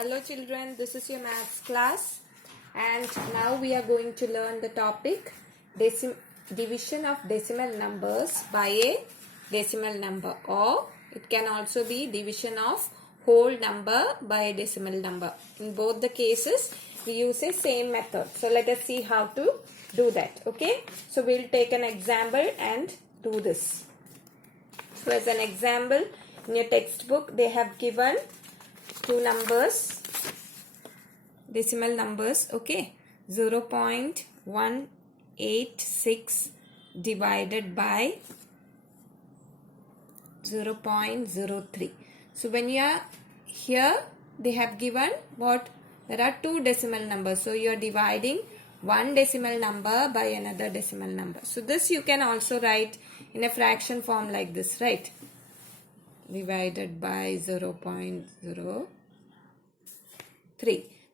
Hello children, this is your maths class and now we are going to learn the topic division of decimal numbers by a decimal number, or it can also be division of whole number by a decimal number. In both the cases we use a same method. So let us see how to do that. Okay, so we'll take an example and do this. So as an example, in your textbook they have given two numbers, decimal numbers, okay, 0.186 divided by 0.03. So when you are here, they have given what? There are two decimal numbers. So you are dividing one decimal number by another decimal number. So this you can also write in a fraction form like this, right? Divided by 0.03.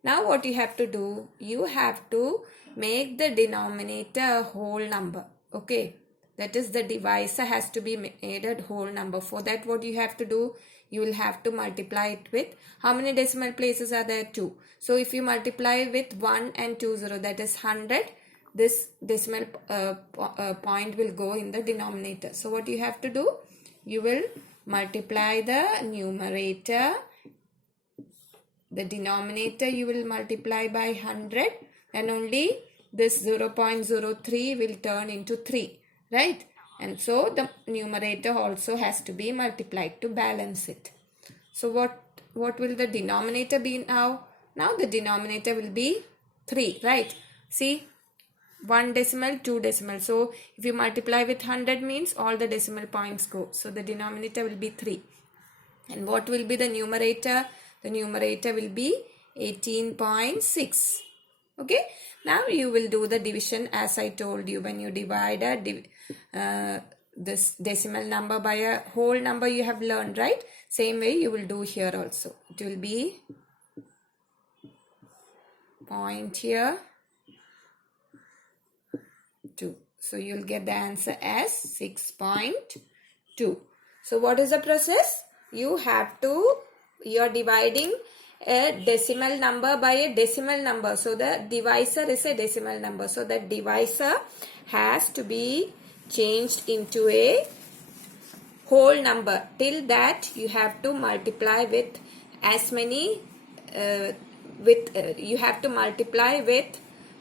Now what you have to do, you have to make the denominator a whole number. Okay, that is, the divisor has to be made a whole number. For that, what you have to do, you will have to multiply it with, how many decimal places are there? 2. So if you multiply with 1 and 2 0, that is 100. This decimal point will go in the denominator. So what you have to do, you will multiply the numerator, the denominator you will multiply by 100, and only this 0.03 will turn into 3, right? And so the numerator also has to be multiplied to balance it. So what will the denominator be now? Now the denominator will be 3, right? See, 1 decimal, 2 decimal. So if you multiply with 100 means all the decimal points go. So the denominator will be 3. And what will be the numerator? The numerator will be 18.6. Okay. Now you will do the division as I told you. When you divide this decimal number by a whole number, you have learned, right? Same way you will do here also. It will be point here 2. So you will get the answer as 6.2. So what is the process? You are dividing a decimal number by a decimal number. So the divisor is a decimal number. So that divisor has to be changed into a whole number. Till that you have to multiply with as many, you have to multiply with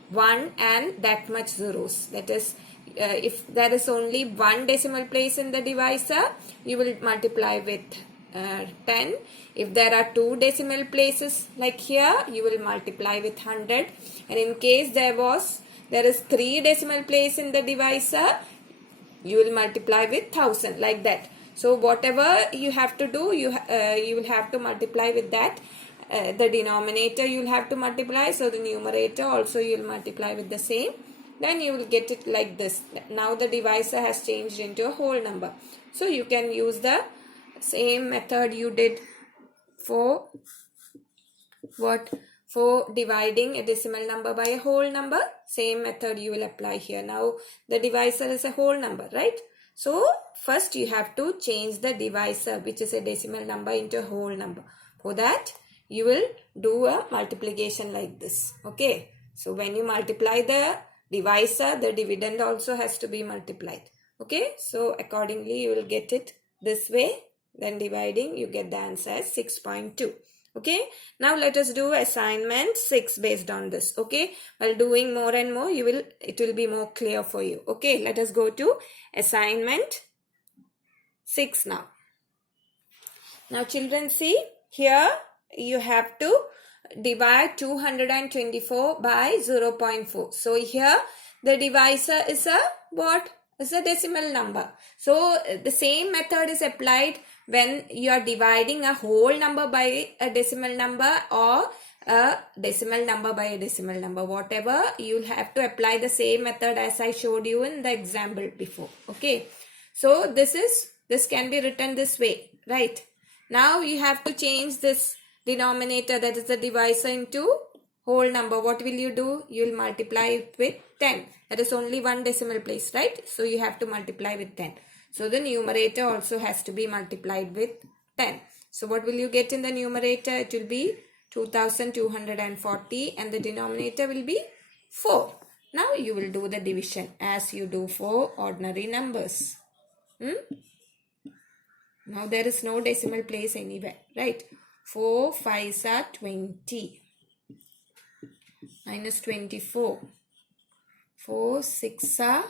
1 and that much zeros. That is, if there is only one decimal place in the divisor, you will multiply with 10. If there are two decimal places like here, you will multiply with 100. And in case there is 3 decimal place in the divisor, you will multiply with 1000, like that. So whatever you have to do, you will have to multiply with that. The denominator you will have to multiply, so the numerator also you will multiply with the same. Then you will get it like this. Now the divisor has changed into a whole number. So you can use the same method you did for dividing a decimal number by a whole number. Same method you will apply here. Now the divisor is a whole number, right? So first you have to change the divisor, which is a decimal number, into a whole number. For that you will do a multiplication like this. Okay, so when you multiply the divisor, the dividend also has to be multiplied. Okay, so accordingly you will get it this way. Then dividing, you get the answer as 6.2. Okay, now let us do assignment 6 based on this. Okay, while doing more and more, it will be more clear for you. Okay, let us go to assignment 6 now. Now children, see here you have to divide 224 by 0.4. So here the divisor is a what? Is a decimal number. So the same method is applied when you are dividing a whole number by a decimal number or a decimal number by a decimal number. Whatever, you will have to apply the same method as I showed you in the example before. Okay, so this can be written this way, right? Now you have to change this denominator, that is the divisor, into whole number. What will you do? You will multiply it with 10. That is only one decimal place, right? So you have to multiply with 10. So the numerator also has to be multiplied with 10. So what will you get in the numerator? It will be 2240 and the denominator will be 4. Now you will do the division as you do for ordinary numbers. Now there is no decimal place anywhere, right? 4 5s are 20 minus 24. 4 6 are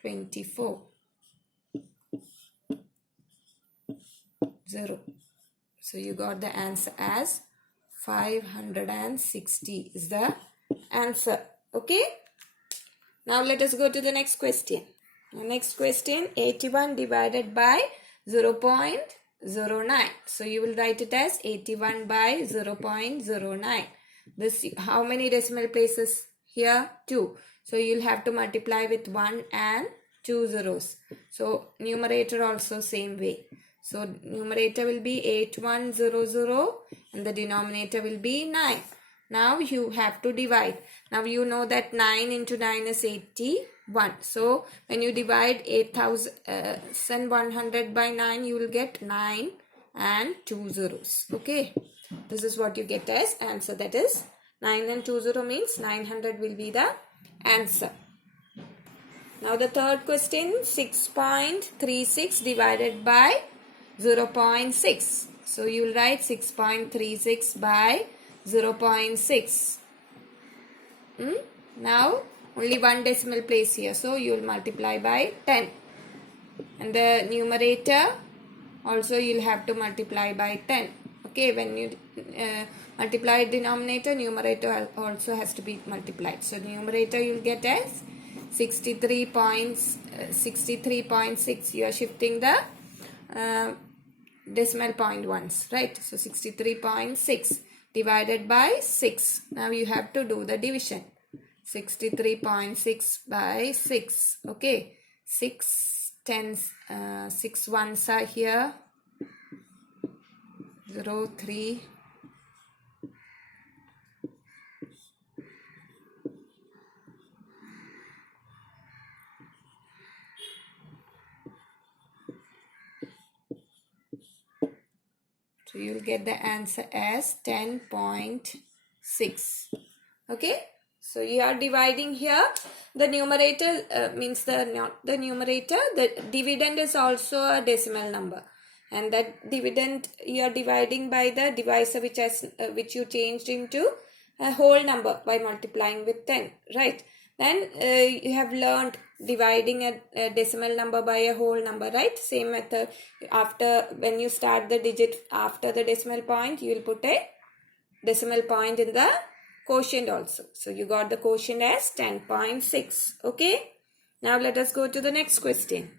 24. 0. So you got the answer as 560 is the answer. Okay. Now let us go to the next question. The next question, 81 divided by 0.09. So you will write it as 81 by 0.09. This, how many decimal places? Here 2. So you'll have to multiply with 1 and 2 zeros. So numerator also same way. So numerator will be 8100 and the denominator will be 9. Now you have to divide. Now you know that 9 into 9 is 81. So when you divide 8100 by 9, you will get 9 and 2 zeros. Okay. This is what you get as answer. That is 9 and 20 means 900 will be the answer. Now the third question, 6.36 divided by 0.6. So you will write 6.36 by 0.6. Now only one decimal place here. So you will multiply by 10. And the numerator also you will have to multiply by 10. Okay, when you multiply denominator, numerator also has to be multiplied. So numerator you will get as 63.6. You are shifting the decimal point once, right? So 63.6 divided by 6. Now you have to do the division. 63.6 by 6. Okay. 6 ones are here. 0, 3. So you will get the answer as 10.6. Okay. So you are dividing here. The numerator means not the numerator. The dividend is also a decimal number. And that dividend you are dividing by the divisor which you changed into a whole number by multiplying with 10. Right. Then you have learned dividing a decimal number by a whole number, right? Same method. After, when you start the digit after the decimal point, you will put a decimal point in the quotient also. So you got the quotient as 10.6. Okay. Now let us go to the next question.